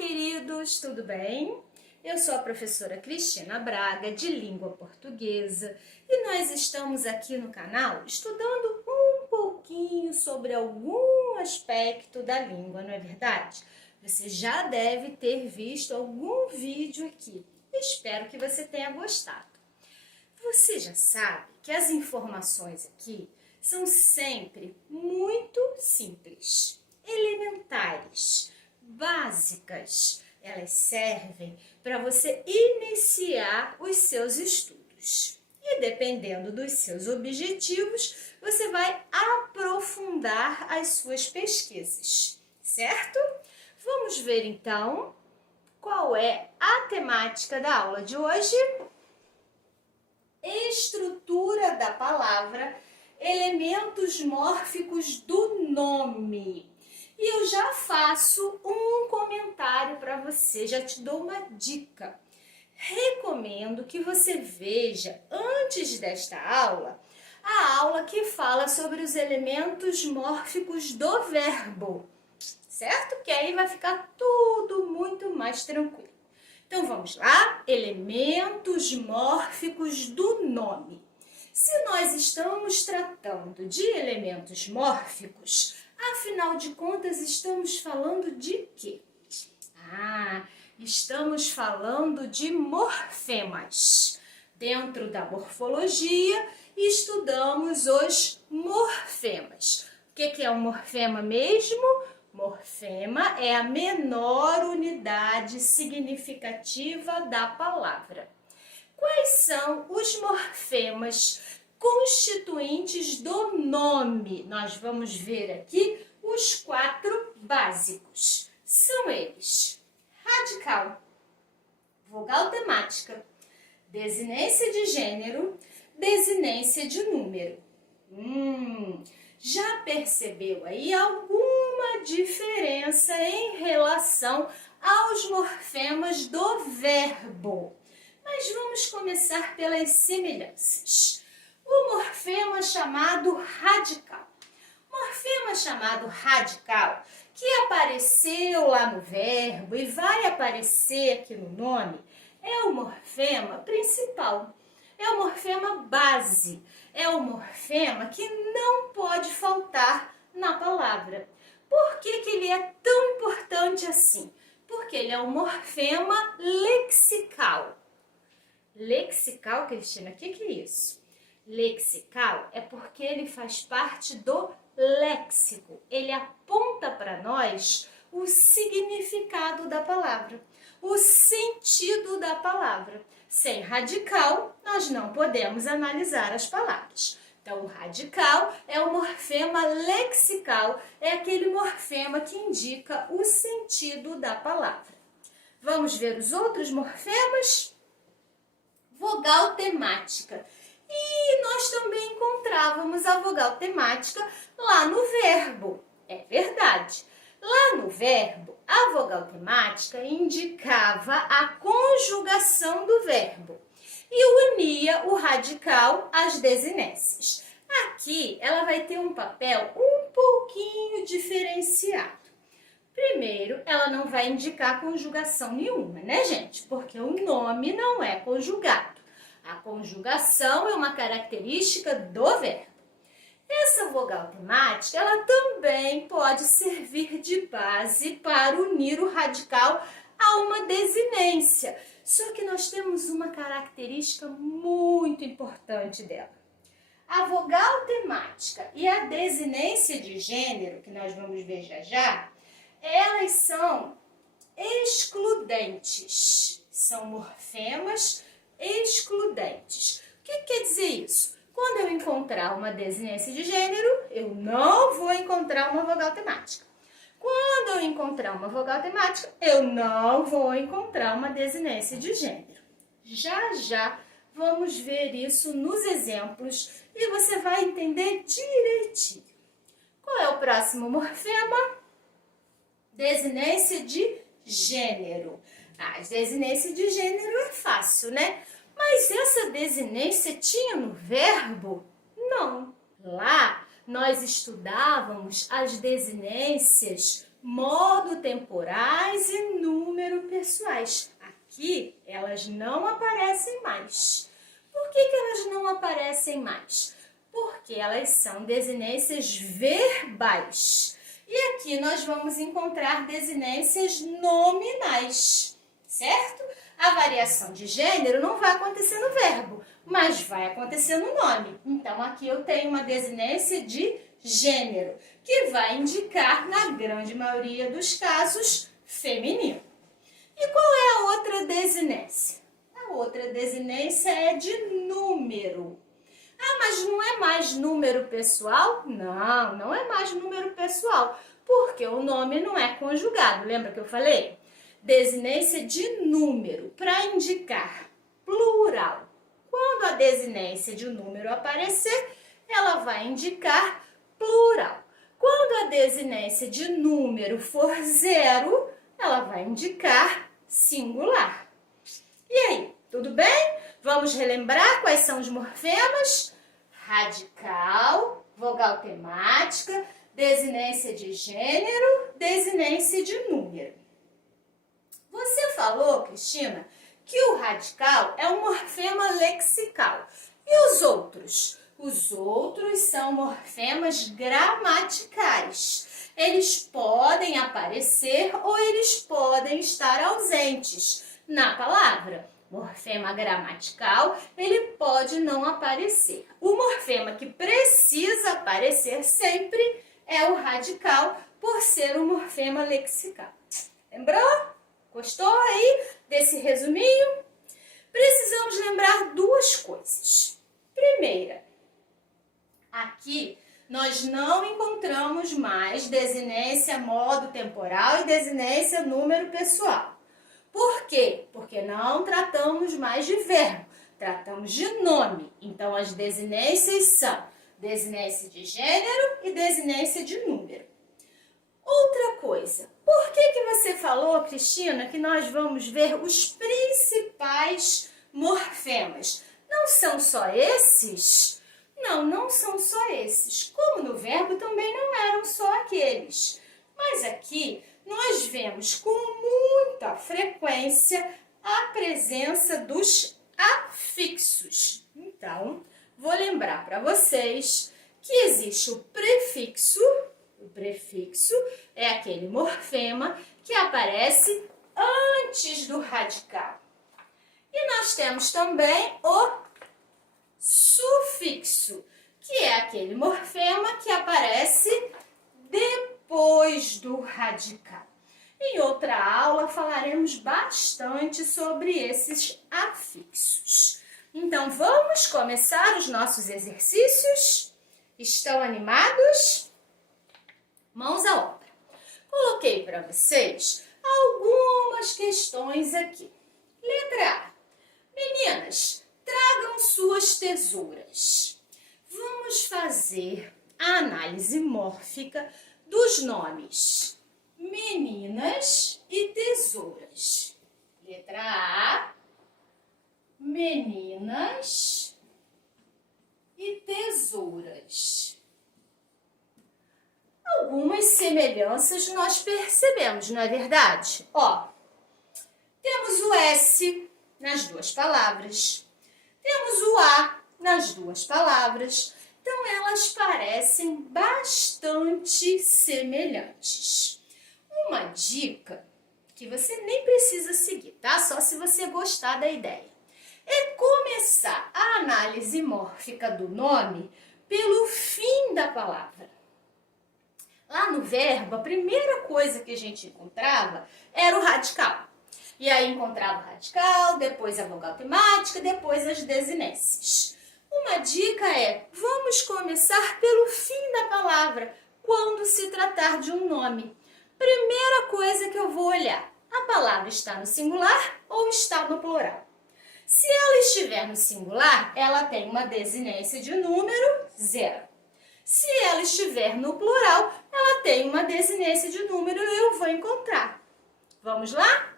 queridos, tudo bem? Eu sou a professora Cristina Braga, de Língua Portuguesa, e nós estamos aqui no canal estudando um pouquinho sobre algum aspecto da língua, não é verdade? Você já deve ter visto algum vídeo aqui. Espero que você tenha gostado. Você já sabe que as informações aqui são sempre muito simples, elementares, básicas. Elas servem para você iniciar os seus estudos. E dependendo dos seus objetivos, você vai aprofundar as suas pesquisas, certo? Vamos ver então qual é a temática da aula de hoje. Estrutura da palavra, elementos mórficos do nome. E eu já faço um comentário para você, já te dou uma dica. Recomendo que você veja, antes desta aula, a aula que fala sobre os elementos mórficos do verbo, certo? Que aí vai ficar tudo muito mais tranquilo. Então vamos lá, elementos mórficos do nome. Se nós estamos tratando de elementos mórficos, afinal de contas estamos falando de quê? Estamos falando de morfemas. Dentro da morfologia, estudamos os morfemas. O que é um morfema mesmo? Morfema é a menor unidade significativa da palavra. Quais são os morfemas constituintes do nome? Nós vamos ver aqui os 4 básicos. São eles: radical, vogal temática, desinência de gênero, desinência de número. Já percebeu aí alguma diferença em relação aos morfemas do verbo? Mas vamos começar pelas semelhanças. O morfema chamado radical. Morfema chamado radical, que apareceu lá no verbo e vai aparecer aqui no nome, é o morfema principal. É o morfema base, é o morfema que não pode faltar na palavra. Por que ele é tão importante assim? Porque ele é um morfema lexical. Lexical, Cristina, o que é isso? Lexical é porque ele faz parte do léxico. Ele aponta para nós o significado da palavra, o sentido da palavra. Sem radical, nós não podemos analisar as palavras. Então, o radical é o morfema lexical, é aquele morfema que indica o sentido da palavra. Vamos ver os outros morfemas? Vogal temática. E nós também encontrávamos a vogal temática lá no verbo. É verdade. Lá no verbo, a vogal temática indicava a conjugação do verbo e unia o radical às desinências. Aqui, ela vai ter um papel um pouquinho diferenciado. Primeiro, ela não vai indicar conjugação nenhuma, né, gente? Porque o nome não é conjugado. A conjugação é uma característica do verbo. Essa vogal temática, ela também pode servir de base para unir o radical a uma desinência. Só que nós temos uma característica muito importante dela. A vogal temática e a desinência de gênero, que nós vamos ver já já, elas são excludentes. São morfemas excludentes. O que quer dizer isso? Quando eu encontrar uma desinência de gênero, eu não vou encontrar uma vogal temática. Quando eu encontrar uma vogal temática, eu não vou encontrar uma desinência de gênero. Já já vamos ver isso nos exemplos e você vai entender direitinho. Qual é o próximo morfema? Desinência de gênero. A desinência de gênero é fácil, né? Mas essa desinência tinha no verbo? Não. Lá nós estudávamos as desinências modo temporais e número número pessoais. Aqui elas não aparecem mais. Por que elas não aparecem mais? Porque elas são desinências verbais. E aqui nós vamos encontrar desinências nominais, certo? A variação de gênero não vai acontecer no verbo, mas vai acontecer no nome. Então, aqui eu tenho uma desinência de gênero, que vai indicar, na grande maioria dos casos, feminino. E qual é a outra desinência? A outra desinência é de número. Ah, mas não é mais número pessoal? Não, não é mais número pessoal, porque o nome não é conjugado. Lembra que eu falei? Desinência de número, para indicar plural. Quando a desinência de número aparecer, ela vai indicar plural. Quando a desinência de número for zero, ela vai indicar singular. E aí, tudo bem? Vamos relembrar quais são os morfemas? Radical, vogal temática, desinência de gênero, desinência de número. Você falou, Cristina, que o radical é um morfema lexical. E os outros? Os outros são morfemas gramaticais. Eles podem aparecer ou eles podem estar ausentes na palavra. Morfema gramatical, ele pode não aparecer. O morfema que precisa aparecer sempre é o radical, por ser um morfema lexical. Lembrou? Gostou aí desse resuminho? Precisamos lembrar duas coisas. Primeira, aqui nós não encontramos mais desinência modo temporal e desinência número pessoal. Por quê? Porque não tratamos mais de verbo, tratamos de nome. Então, as desinências são desinência de gênero e desinência de número. Outra coisa, por que você falou, Cristina, que nós vamos ver os principais morfemas? Não são só esses? Não, não são só esses. Como no verbo também não eram só aqueles. Mas aqui nós vemos com muita frequência a presença dos afixos. Então, vou lembrar para vocês que existe o prefixo. O prefixo é aquele morfema que aparece antes do radical. E nós temos também o sufixo, que é aquele morfema que aparece depois do radical. Em outra aula falaremos bastante sobre esses afixos. Então, vamos começar os nossos exercícios? Estão animados? Mãos à obra. Coloquei para vocês algumas questões aqui. Letra A. Meninas, tragam suas tesouras. Vamos fazer a análise mórfica dos nomes meninas e tesouras. Letra A, meninas e tesouras. Algumas semelhanças nós percebemos, não é verdade? Ó, temos o S nas duas palavras, temos o A nas duas palavras, então elas parecem bastante semelhantes. Uma dica que você nem precisa seguir, tá? Só se você gostar da ideia. É começar a análise mórfica do nome pelo fim da palavra. Lá no verbo, a primeira coisa que a gente encontrava era o radical. E aí encontrava o radical, depois a vogal temática, depois as desinências. Uma dica é, vamos começar pelo fim da palavra, quando se tratar de um nome. Primeira coisa que eu vou olhar, a palavra está no singular ou está no plural? Se ela estiver no singular, ela tem uma desinência de número 0. Se ela estiver no plural, ela tem uma desinência de número e eu vou encontrar. Vamos lá?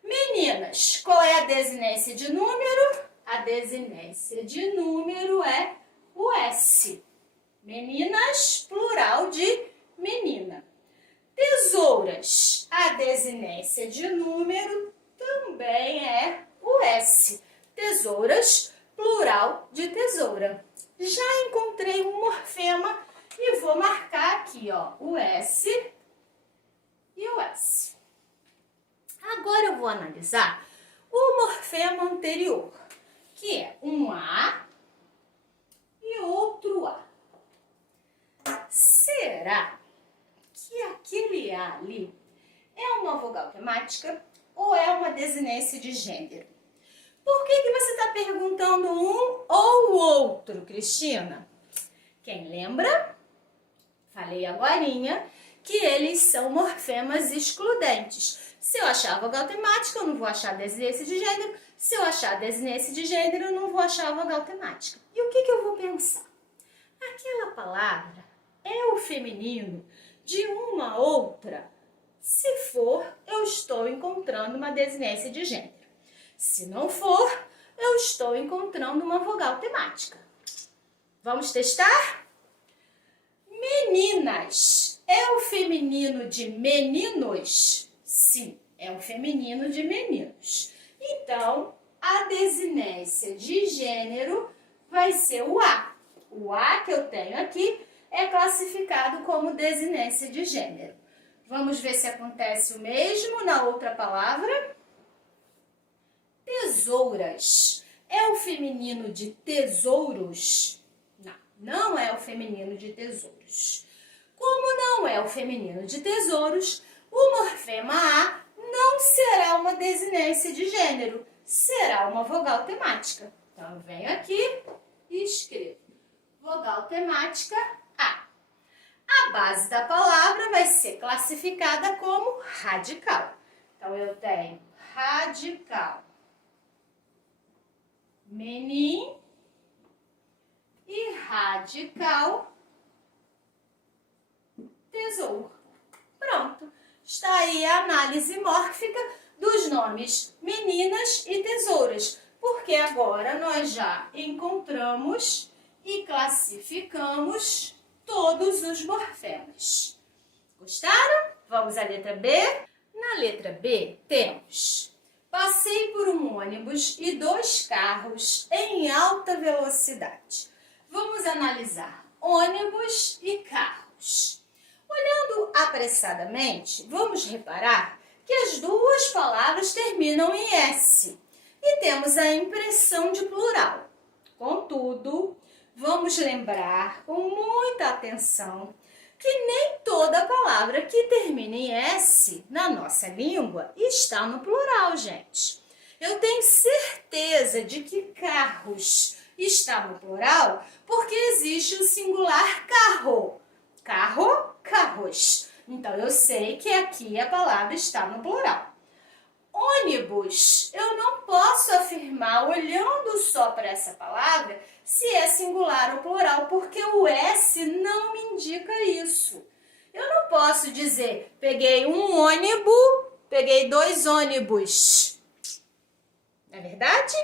Meninas, qual é a desinência de número? A desinência de número é o S. Meninas, plural de menina. Tesouras. a desinência de número também é o S. Tesouras, plural de tesoura. Já encontrei um morfema e vou marcar aqui, ó, o S e o S. Agora eu vou analisar o morfema anterior, que é um A e outro A. Será que aquele A ali é uma vogal temática ou é uma desinência de gênero? Por que você está perguntando um ou o outro, Cristina? Quem lembra? Falei agorinha que eles são morfemas excludentes. Se eu achar a vogal temática, eu não vou achar a desinência de gênero. Se eu achar a desinência de gênero, eu não vou achar a vogal temática. E o que eu vou pensar? Aquela palavra é o feminino de uma outra? Se for, eu estou encontrando uma desinência de gênero. Se não for, eu estou encontrando uma vogal temática. Vamos testar? Meninas é o feminino de meninos? Sim, é o feminino de meninos. Então, a desinência de gênero vai ser o A. O A que eu tenho aqui é classificado como desinência de gênero. Vamos ver se acontece o mesmo na outra palavra. Tesouras é o feminino de tesouros? Não, não é o feminino de tesouros. Como não é o feminino de tesouros, o morfema A não será uma desinência de gênero, será uma vogal temática. Então, eu venho aqui e escrevo vogal temática A. A base da palavra vai ser classificada como radical. Então, eu tenho radical, menin e radical, tesouro. Pronto. Está aí a análise mórfica dos nomes meninas e tesouras, porque agora nós já encontramos e classificamos todos os morfemas. Gostaram? Vamos à letra B? Na letra B temos: passei por um ônibus e 2 carros em alta velocidade. Vamos analisar ônibus e carros. Olhando apressadamente, vamos reparar que as duas palavras terminam em S e temos a impressão de plural. Contudo, vamos lembrar com muita atenção que nem toda palavra que termina em S na nossa língua está no plural, gente. Eu tenho certeza de que carros está no plural porque existe o singular carro. Carro, carros. Então, eu sei que aqui a palavra está no plural. Ônibus, eu não posso afirmar, olhando só para essa palavra, se é singular ou plural, porque o S não me indica isso. Eu não posso dizer, peguei um ônibus, peguei 2 ônibus. Não é verdade?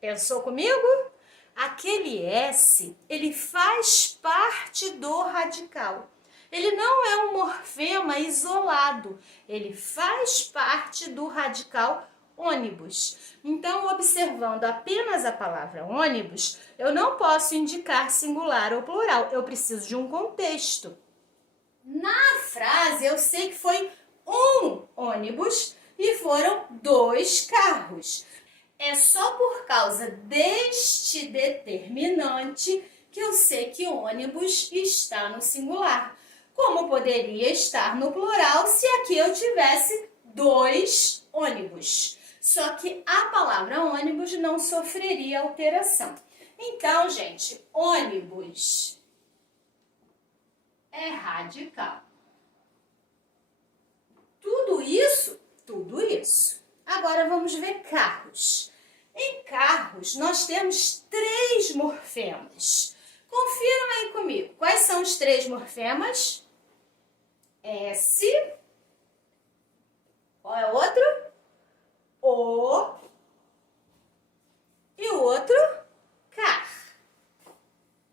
Pensou comigo? Aquele S, ele faz parte do radical. Ele não é um morfema isolado, ele faz parte do radical ônibus. Então, observando apenas a palavra ônibus, eu não posso indicar singular ou plural, eu preciso de um contexto. Na frase, eu sei que foi um ônibus e foram 2 carros. É só por causa deste determinante que eu sei que ônibus está no singular. Como poderia estar no plural se aqui eu tivesse 2 ônibus? Só que a palavra ônibus não sofreria alteração. Então, gente, ônibus é radical. Tudo isso? Tudo isso. Agora vamos ver carros. Em carros, nós temos 3 morfemas. Confiram aí comigo. Quais são os 3 morfemas? S. Qual é o outro? O. E o outro? Car.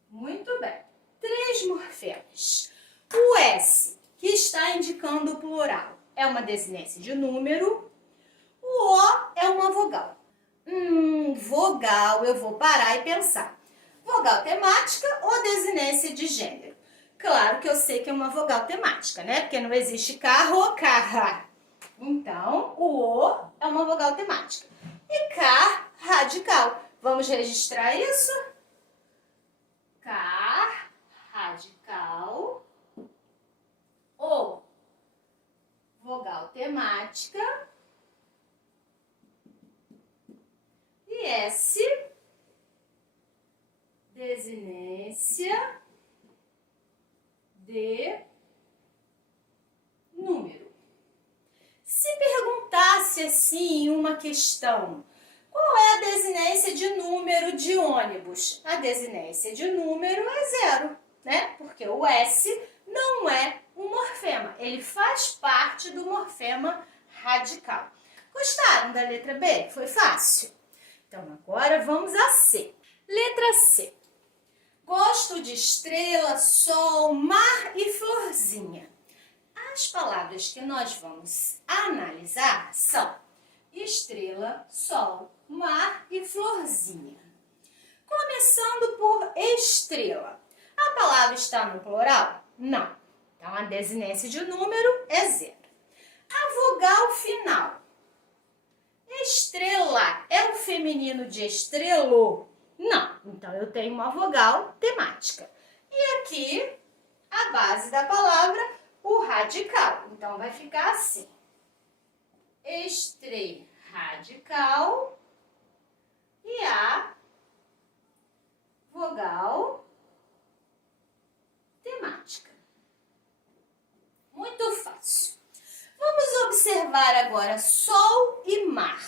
Muito bem. 3 morfemas. O S, que está indicando o plural, é uma uma desinência de número. O O é uma vogal. Vogal, eu vou parar e pensar. Vogal temática ou desinência de gênero? Claro que eu sei que é uma vogal temática, né? Porque não existe carro ou carra. Então, o O é uma vogal temática. E car, radical. Vamos registrar isso? Car, radical. O, vogal temática. E S, desinência de número. Se perguntasse assim uma questão, qual é a desinência de número de ônibus? A desinência de número é zero, né? Porque o S não é um morfema, ele faz parte do morfema radical. Gostaram da letra B? Foi fácil? Então agora vamos a C. Letra C. Gosto de estrela, sol, mar e florzinha. As palavras que nós vamos analisar são estrela, sol, mar e florzinha. Começando por estrela. A palavra está no plural? Não. Então a desinência de número é zero. A vogal final. Estrela é o feminino de estrelo? Não. Então eu tenho uma vogal temática. E aqui a base da palavra, o radical. Então vai ficar assim. Radical e a vogal temática. Muito fácil. Vamos observar agora sol e mar.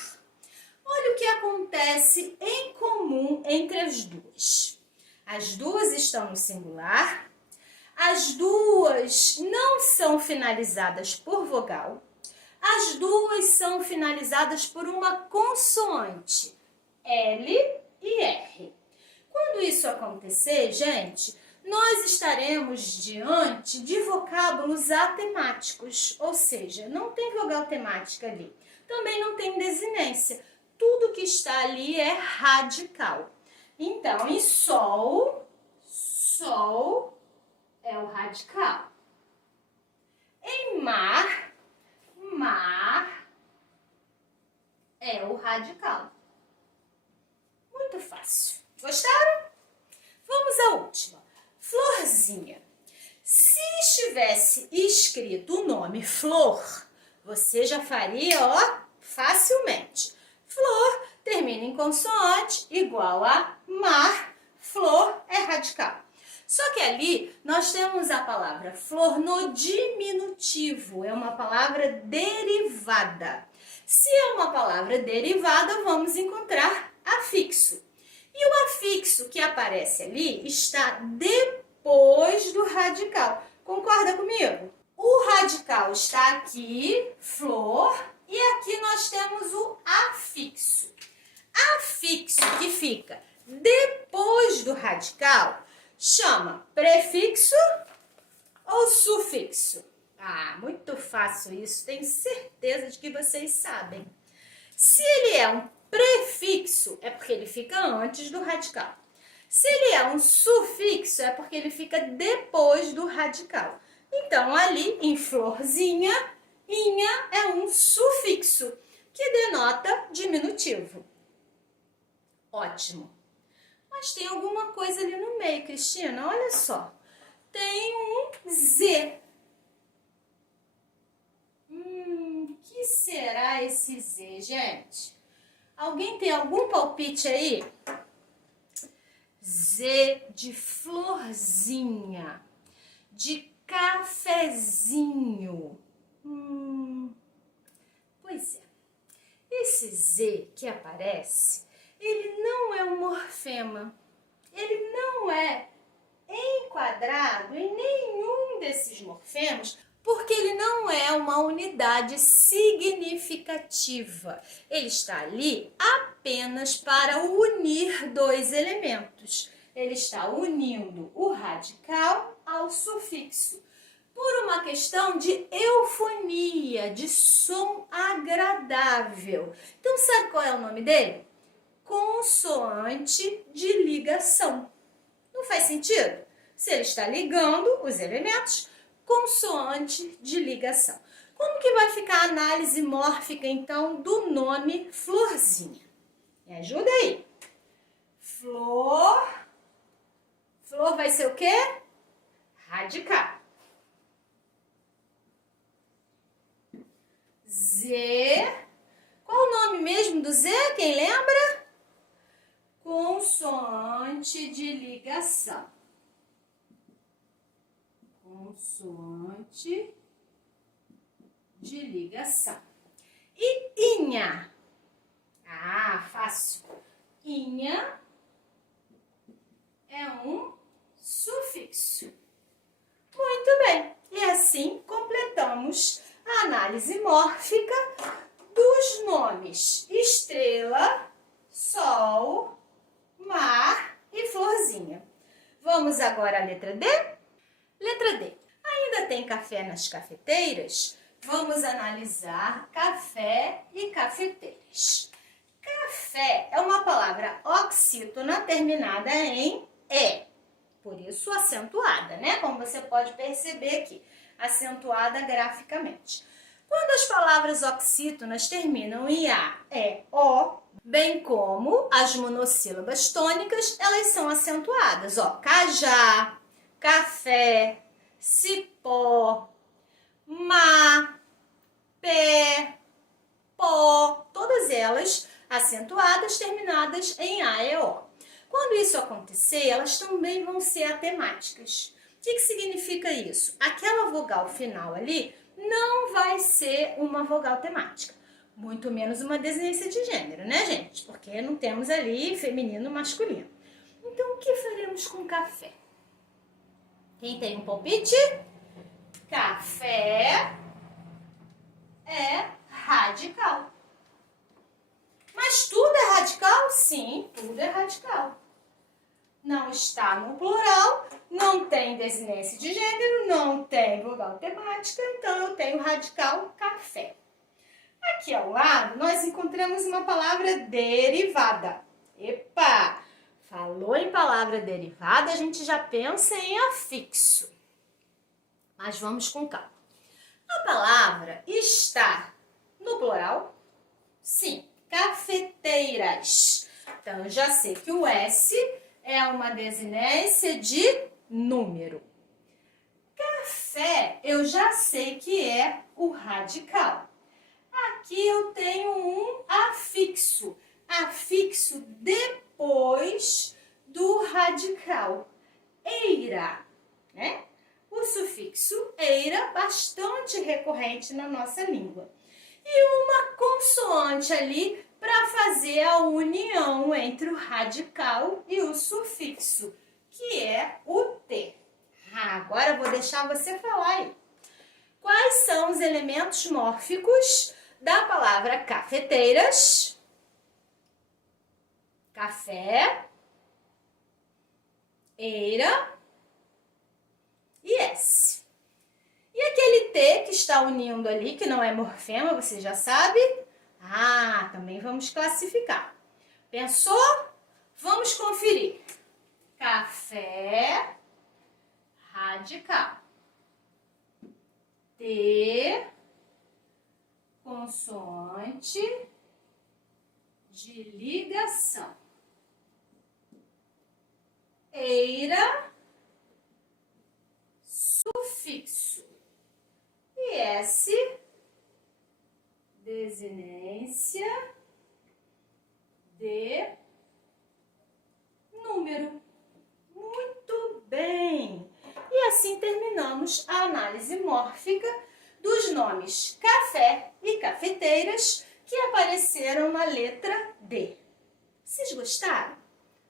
Olha o que acontece em comum entre as duas. As duas estão no singular, as duas não são finalizadas por vogal, as duas são finalizadas por uma consoante, L e R. Quando isso acontecer, gente, nós estaremos diante de vocábulos atemáticos, ou seja, não tem vogal temática ali. Também não tem desinência. Tudo que está ali é radical. Então, em sol, sol é o radical. Em mar, mar é o radical. Muito fácil. Gostaram? Vamos à última. Florzinha. Se estivesse escrito o nome flor, você já faria, ó, facilmente. Flor termina em consoante, igual a mar, flor é radical. Só que ali nós temos a palavra flor no diminutivo, é uma palavra derivada. Se é uma palavra derivada, vamos encontrar afixo. E o afixo que aparece ali está depois do radical. Concorda comigo? O radical está aqui, flor, e aqui nós temos o afixo. Afixo que fica depois do radical chama prefixo ou sufixo? Ah, muito fácil isso, tenho certeza de que vocês sabem. Se ele é um prefixo, é porque ele fica antes do radical. Se ele é um sufixo, é porque ele fica depois do radical. Então, ali em florzinha, inha é um sufixo, que denota diminutivo. Ótimo. Mas tem alguma coisa ali no meio, Cristina, olha só. Tem um Z. Que será esse Z, gente? Alguém tem algum palpite aí? Z de florzinha, de cafezinho. Pois é, esse Z que aparece, ele não é um morfema, ele não é enquadrado em nenhum desses morfemas, porque ele não é uma unidade significativa. Ele está ali apenas para unir dois elementos. Ele está unindo o radical ao sufixo. por uma questão de eufonia, de som agradável. Então, sabe qual é o nome dele? Consoante de ligação. Não faz sentido? Se ele está ligando os elementos, consoante de ligação. Como que vai ficar a análise mórfica, então, do nome Florzinha? Me ajuda aí. Flor. Flor vai ser o quê? Radical. Z. Qual o nome mesmo do Z? Quem lembra? Consoante de ligação. Consoante de ligação. E inha? Ah, fácil. Inha é um sufixo. Muito bem. E assim completamos a análise mórfica dos nomes estrela, sol, mar e florzinha. Vamos agora à letra D? Letra D. Ainda tem café nas cafeteiras? Vamos analisar café e cafeteiras. Café é uma palavra oxítona terminada em E, por isso acentuada, né? Como você pode perceber aqui, acentuada graficamente. Quando as palavras oxítonas terminam em A, E, O, bem como as monossílabas tônicas, elas são acentuadas, ó, cajá, café, cipó, má, pé, pó, todas elas acentuadas, terminadas em A e O. Quando isso acontecer, elas também vão ser atemáticas. O que significa isso? Aquela vogal final ali não vai ser uma vogal temática, muito menos uma desinência de gênero, né, gente? Porque não temos ali feminino e masculino. Então, o que faremos com café? Quem tem um palpite? Café é radical. Mas tudo é radical? Sim, tudo é radical. Não está no plural, não tem desinência de gênero, não tem vogal temática, então eu tenho radical café. Aqui ao lado, nós encontramos uma palavra derivada. Epa! Falou em palavra derivada, a gente já pensa em afixo. Mas vamos com calma. A palavra está no plural? Sim, cafeteiras. Então, eu já sei que o S é uma desinência de número. Café, eu já sei que é o radical. Aqui eu tenho um afixo. Afixo depois do radical. Eira, né? O sufixo eira, bastante recorrente na nossa língua. E uma consoante ali para fazer a união entre o radical e o sufixo, que é o T. Agora eu vou deixar você falar aí. Quais são os elementos mórficos da palavra cafeteiras? Café, eira e S. E aquele T que está unindo ali, que não é morfema, você já sabe? Ah, também vamos classificar. Pensou? Vamos conferir. Café, radical. T, consoante de ligação. Eira, sufixo. E S, desinência de número. Muito bem! E assim terminamos a análise mórfica dos nomes café e cafeteiras que apareceram na letra D. Vocês gostaram?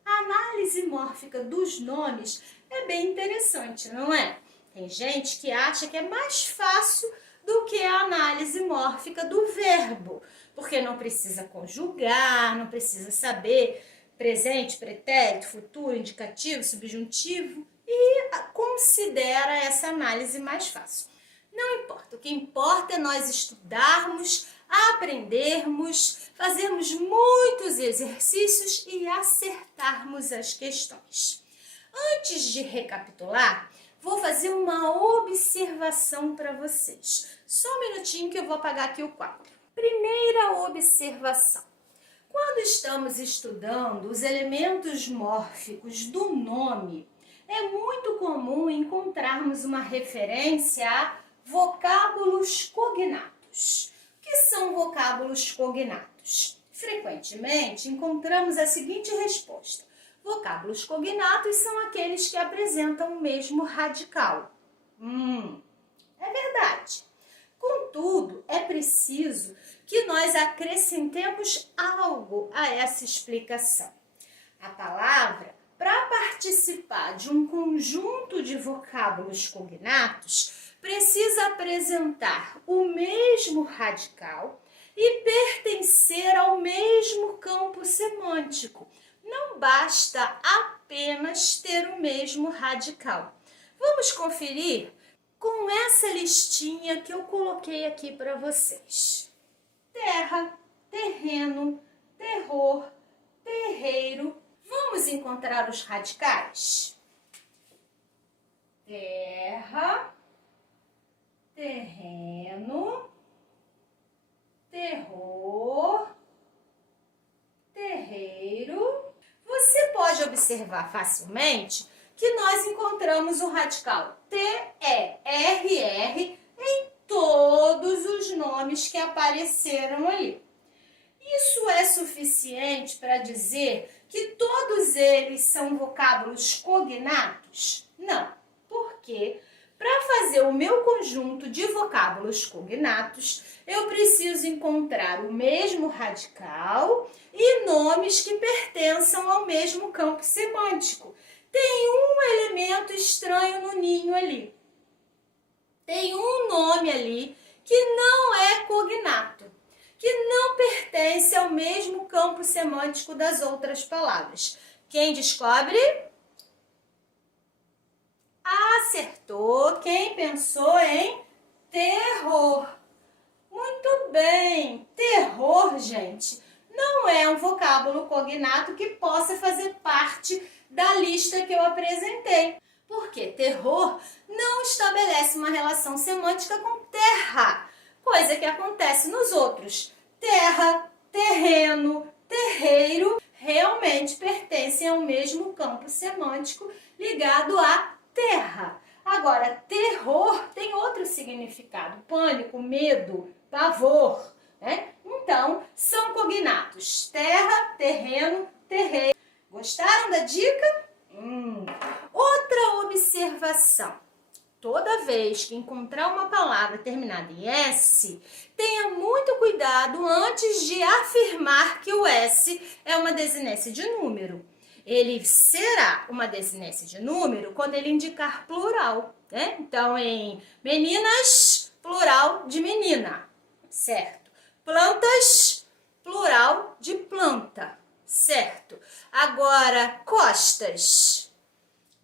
A análise mórfica dos nomes é bem interessante, não é? Tem gente que acha que é mais fácil do que a análise mórfica do verbo, porque não precisa conjugar, não precisa saber presente, pretérito, futuro, indicativo, subjuntivo e considera essa análise mais fácil. Não importa, o que importa é nós estudarmos, aprendermos, fazermos muitos exercícios e acertarmos as questões. Antes de recapitular, vou fazer uma observação para vocês. Só um minutinho que eu vou apagar aqui o quadro. Primeira observação. Quando estamos estudando os elementos mórficos do nome, é muito comum encontrarmos uma referência a vocábulos cognatos. O que são vocábulos cognatos? Frequentemente encontramos a seguinte resposta: vocábulos cognatos são aqueles que apresentam o mesmo radical. É verdade. Contudo, é preciso que nós acrescentemos algo a essa explicação. A palavra, para participar de um conjunto de vocábulos cognatos, precisa apresentar o mesmo radical e pertencer ao mesmo campo semântico. Não basta apenas ter o mesmo radical. Vamos conferir com essa listinha que eu coloquei aqui para vocês. Terra, terreno, terror, terreiro. Vamos encontrar os radicais? Terra, terreno, terror, terreiro. Você pode observar facilmente que nós encontramos o radical T-E-R-R em todos os nomes que apareceram ali. Isso é suficiente para dizer que todos eles são vocábulos cognatos? Não, porque para fazer o meu conjunto de vocábulos cognatos, eu preciso encontrar o mesmo radical e nomes que pertençam ao mesmo campo semântico. Tem um elemento estranho no ninho ali. Tem um nome ali que não é cognato, que não pertence ao mesmo campo semântico das outras palavras. Quem descobre? Acertou. Quem pensou em terror? Muito bem. Terror, gente, não é um vocábulo cognato que possa fazer parte da lista que eu apresentei. Porque terror não estabelece uma relação semântica com terra, coisa que acontece nos outros. Terra, terreno, terreiro realmente pertencem ao mesmo campo semântico ligado à terra. Agora, terror tem outro significado: pânico, medo, pavor, né? Então, são cognatos: terra, terreno, terreiro. Gostaram da dica? Outra observação: toda vez que encontrar uma palavra terminada em S, tenha muito cuidado antes de afirmar que o S é uma desinência de número. Ele será uma desinência de número quando ele indicar plural, né? Então, em meninas, plural de menina, certo? Plantas, plural de planta, certo? Agora, costas.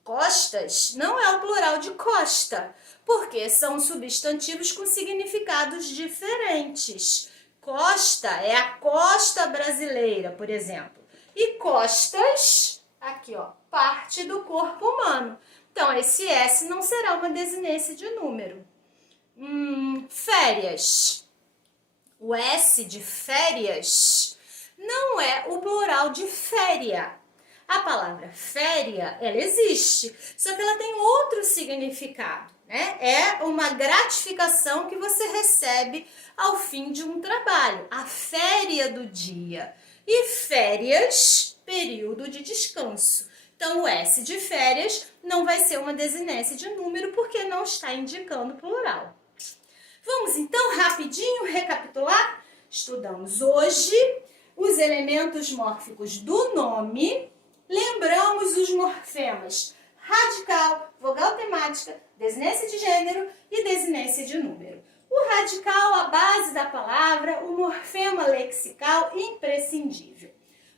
Costas não é o plural de costa, porque são substantivos com significados diferentes. Costa é a costa brasileira, por exemplo. E costas, aqui ó, parte do corpo humano. Então, esse S não será uma desinência de número. Férias. O S de férias não é o plural de féria. A palavra féria, ela existe, só que ela tem outro significado, né? É uma gratificação que você recebe ao fim de um trabalho, a féria do dia. E férias, período de descanso. Então, o S de férias não vai ser uma desinência de número porque não está indicando plural. Vamos então rapidinho recapitular? Estudamos hoje os elementos mórficos do nome. Lembramos os morfemas radical, vogal temática, desinência de gênero e desinência de número. O radical, a base da palavra, o morfema lexical imprescindível.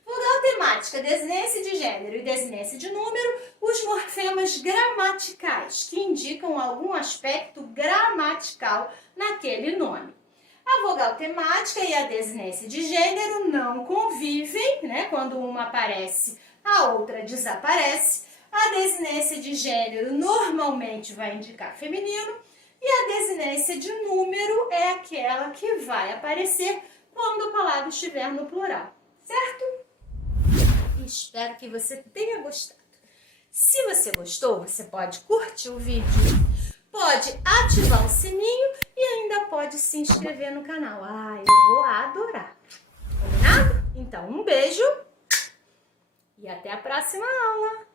Vogal temática, desinência de gênero e desinência de número, os morfemas gramaticais, que indicam algum aspecto gramatical naquele nome. A vogal temática e a desinência de gênero não convivem, né? Quando uma aparece, a outra desaparece. A desinência de gênero normalmente vai indicar feminino e a desinência de número é aquela que vai aparecer quando a palavra estiver no plural, certo? Espero que você tenha gostado. Se você gostou, você pode curtir o vídeo, pode ativar o sininho e ainda pode se inscrever no canal. Eu vou adorar. Combinado? Então, um beijo e até a próxima aula!